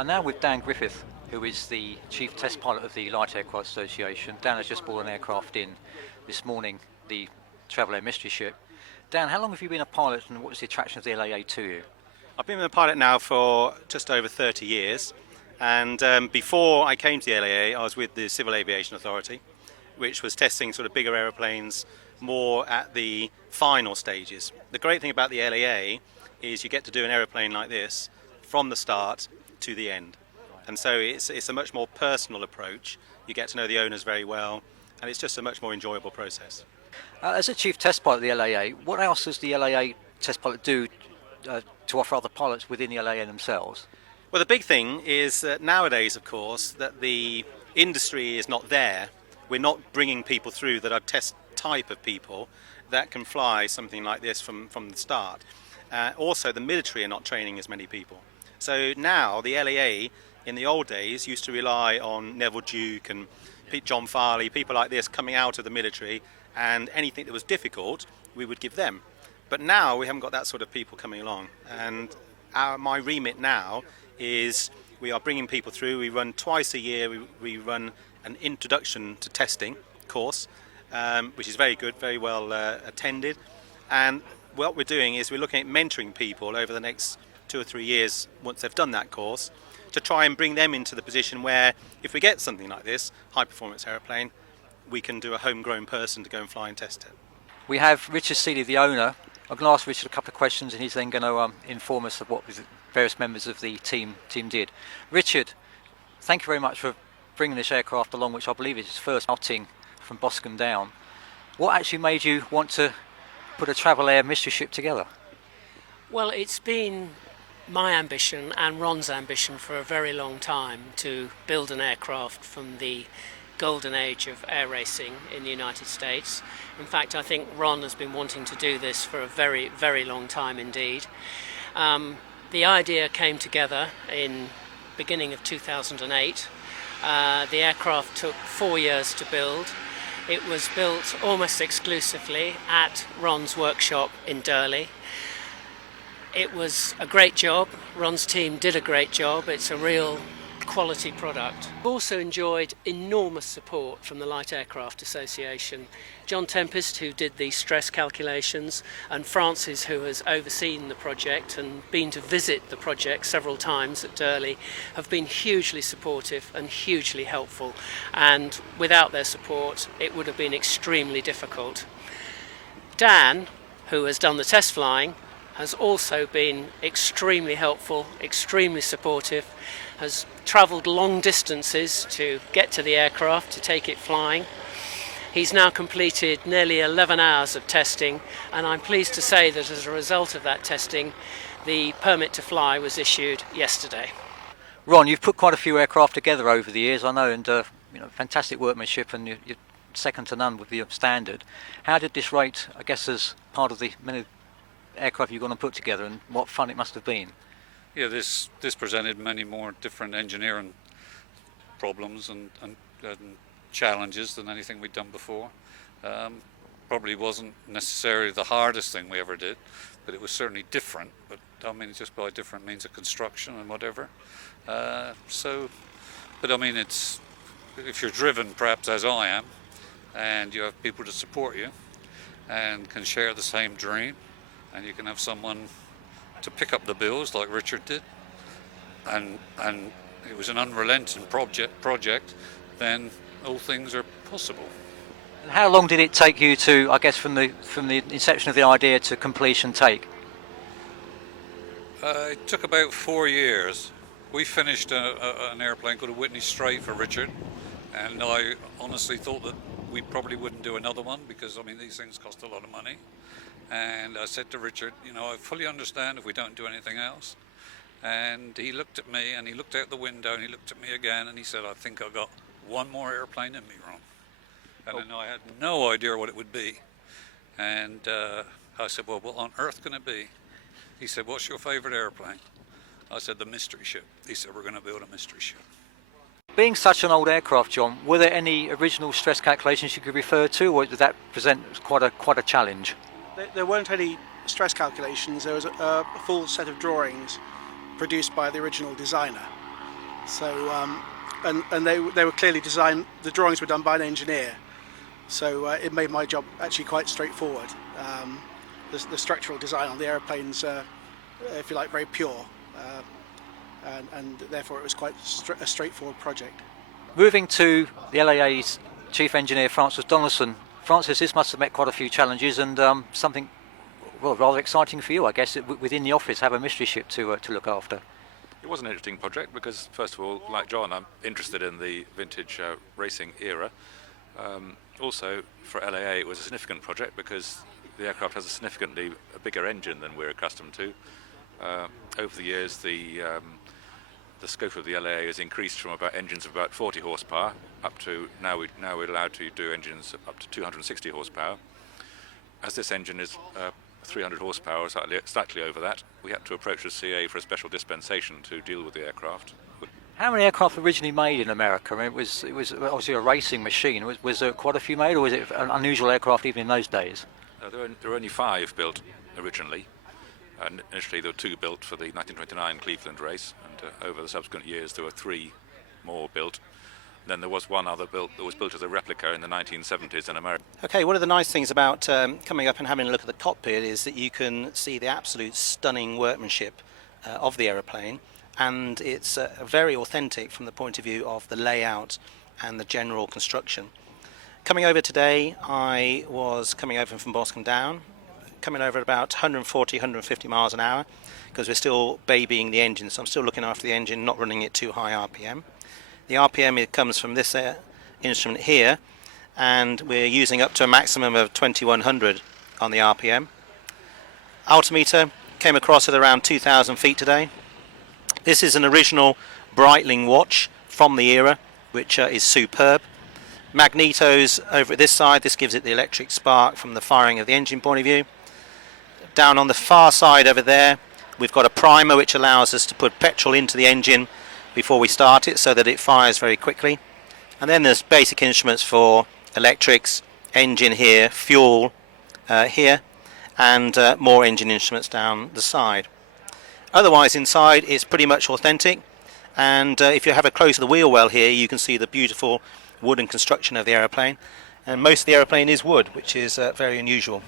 I'm now with Dan Griffith, who is the Chief Test Pilot of the Light Aircraft Association. Dan has just brought an aircraft in this morning, the LAA MysteryShip. Dan, how long have you been a pilot and what was the attraction of the LAA to you? I've been a pilot now for just over 30 years, and before I came to the LAA I was with the Civil Aviation Authority, which was testing sort of bigger aeroplanes more at the final stages. The great thing about the LAA is you get to do an aeroplane like this from the start to the end, and so it's a much more personal approach. You get to know the owners very well, and it's just a much more enjoyable process. As a Chief Test Pilot of the LAA, what else does the LAA Test Pilot do to offer other pilots within the LAA themselves? Well, the big thing is that nowadays, of course, that the industry is not there. We're not bringing people through that are test type of people that can fly something like this from the start. Also, the military are not training as many people. So now the LAA in the old days used to rely on Neville Duke and John Farley, people like this coming out of the military, and anything that was difficult we would give them. But now we haven't got that sort of people coming along, and my remit now is we are bringing people through. We run twice a year, we run an introduction to testing course, which is very good, very well attended, and what we're doing is we're looking at mentoring people over the next 2 or 3 years once they've done that course, to try and bring them into the position where if we get something like this, high performance aeroplane, we can do a homegrown person to go and fly and test it. We have Richard Seeley, the owner. I'm going to ask Richard a couple of questions and he's then going to inform us of what the various members of the team did. Richard, thank you very much for bringing this aircraft along, which I believe is its first outing from Boscombe Down. What actually made you want to put a LAA MysteryShip together? Well, it's been my ambition and Ron's ambition for a very long time to build an aircraft from the golden age of air racing in the United States. In fact, I think Ron has been wanting to do this for a very, very long time indeed. The idea came together in beginning of 2008. The aircraft took 4 years to build. It was built almost exclusively at Ron's workshop in Durley. It was a great job. Ron's team did a great job. It's a real quality product. I've also enjoyed enormous support from the Light Aircraft Association. John Tempest, who did the stress calculations, and Francis, who has overseen the project and been to visit the project several times at Durley, have been hugely supportive and hugely helpful, and without their support it would have been extremely difficult. Dan, who has done the test flying, has also been extremely helpful, extremely supportive, has travelled long distances to get to the aircraft, to take it flying. He's now completed nearly 11 hours of testing, and I'm pleased to say that as a result of that testing, the permit to fly was issued yesterday. Ron, you've put quite a few aircraft together over the years, I know, and fantastic workmanship, and you're second to none with the standard. How did this rate, I guess, as part of the many aircraft you're going to put together, and what fun it must have been? Yeah, this presented many more different engineering problems and challenges than anything we'd done before. Probably wasn't necessarily the hardest thing we ever did, but it was certainly different. But I mean, just by different means of construction and whatever. But I mean, it's if you're driven, perhaps as I am, and you have people to support you, and can share the same dream, and you can have someone to pick up the bills like Richard did, and it was an unrelenting project, then all things are possible. And how long did it take you to, I guess, from the inception of the idea to completion take? It took about 4 years. We finished an airplane called a Whitney Straight for Richard, and I honestly thought that we probably wouldn't do another one because, I mean, these things cost a lot of money. And I said to Richard, I fully understand if we don't do anything else. And he looked at me, and he looked out the window, and he looked at me again, and he said, I think I've got one more airplane in me, Ron. And then I had no idea what it would be. And I said, well, what on earth can it be? He said, what's your favorite airplane? I said, the MysteryShip. He said, we're going to build a MysteryShip. Being such an old aircraft, John, were there any original stress calculations you could refer to, or did that present quite a challenge? There weren't any stress calculations. There was a full set of drawings produced by the original designer, So and they were clearly designed. The drawings were done by an engineer, so it made my job actually quite straightforward. The structural design on the aeroplanes, if you like, very pure, and therefore it was quite a straightforward project. Moving to the LAA's Chief Engineer Francis Donaldson. Francis, this must have met quite a few challenges and something, well, rather exciting for you, I guess, within the office, have a mystery ship to look after. It was an interesting project because, first of all, like John, I'm interested in the vintage racing era. Also, for LAA, it was a significant project because the aircraft has a significantly bigger engine than we're accustomed to. Over the years, the scope of the LAA has increased from engines of about 40 horsepower up to now we're allowed to do engines up to 260 horsepower. As this engine is 300 horsepower, slightly over that, we had to approach the CA for a special dispensation to deal with the aircraft. How many aircraft were originally made in America? I mean, it was obviously a racing machine. Was there quite a few made, or was it an unusual aircraft even in those days? There were only 5 built originally. Initially there were 2 built for the 1929 Cleveland race, and over the subsequent years there were 3 more built. Then there was one other built that was built as a replica in the 1970s in America. Okay, one of the nice things about coming up and having a look at the cockpit is that you can see the absolute stunning workmanship of the aeroplane, and it's very authentic from the point of view of the layout and the general construction. Coming over today, I was coming over from Boscombe Down, coming over at about 140, 150 miles an hour, because we're still babying the engine, so I'm still looking after the engine, not running it too high RPM. The RPM it comes from this instrument here, and we're using up to a maximum of 2100 on the RPM. Altimeter came across at around 2,000 feet today. This is an original Breitling watch from the era, which is superb. Magnetos over at this side, this gives it the electric spark from the firing of the engine point of view. Down on the far side over there, we've got a primer which allows us to put petrol into the engine before we start it so that it fires very quickly. And then there's basic instruments for electrics, engine here, fuel here, and more engine instruments down the side. Otherwise inside it's pretty much authentic, and if you have a close to the wheel well here, you can see the beautiful wooden construction of the aeroplane, and most of the aeroplane is wood, which is very unusual.